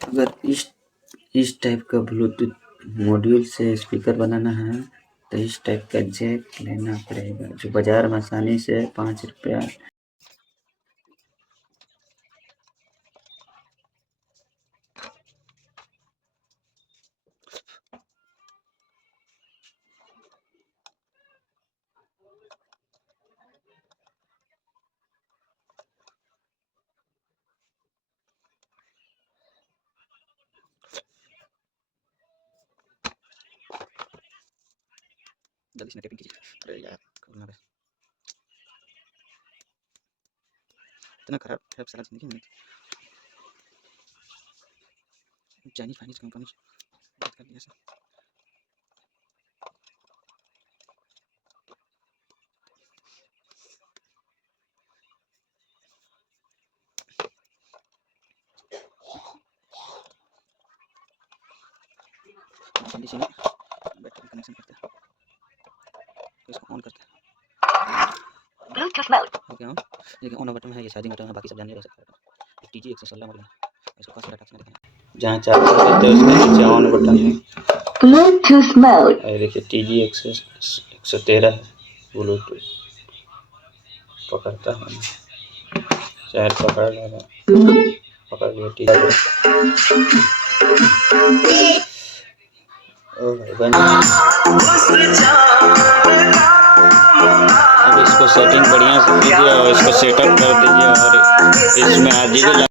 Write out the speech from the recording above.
अगर इस टाइप का ब्लूटूथ मॉड्यूल से स्पीकर बनाना है तो इस टाइप का जैक लेना पड़ेगा, जो बाजार में आसानी से 5 रुपया जल्दी से टेपिंग कीजिए। अरे यार खोलना बस, इतना खराब खराब सारा जिंदगी में चाइनीज फाइनीज कंपनी बात कर लिया सर। जल्दी से बैटरी कनेक्शन करते हैं, तो इसको ऑन करते हैं। ब्लूटूथ मोड ओके ऑन, देखिए ऑन बटन है, ये चार्जिंग बटन है, बाकी सब जानने रह सकते हैं। TG 116 मॉडल है, इसको काफी डाटा में दिखाना है। जहाँ चार्जिंग करते हैं उसके नीचे ऑन बटन है। ब्लूटूथ मोड, ये देखिए TG 113 है। ब्लूटूथ पकड़ता है, शायद पकड़ लेगा, पकड़ लिया TG। ओ भाई बन, अब इसको सेटिंग बढ़िया से कीजिए और इसको सेटअप कर दीजिए और इसमें RGB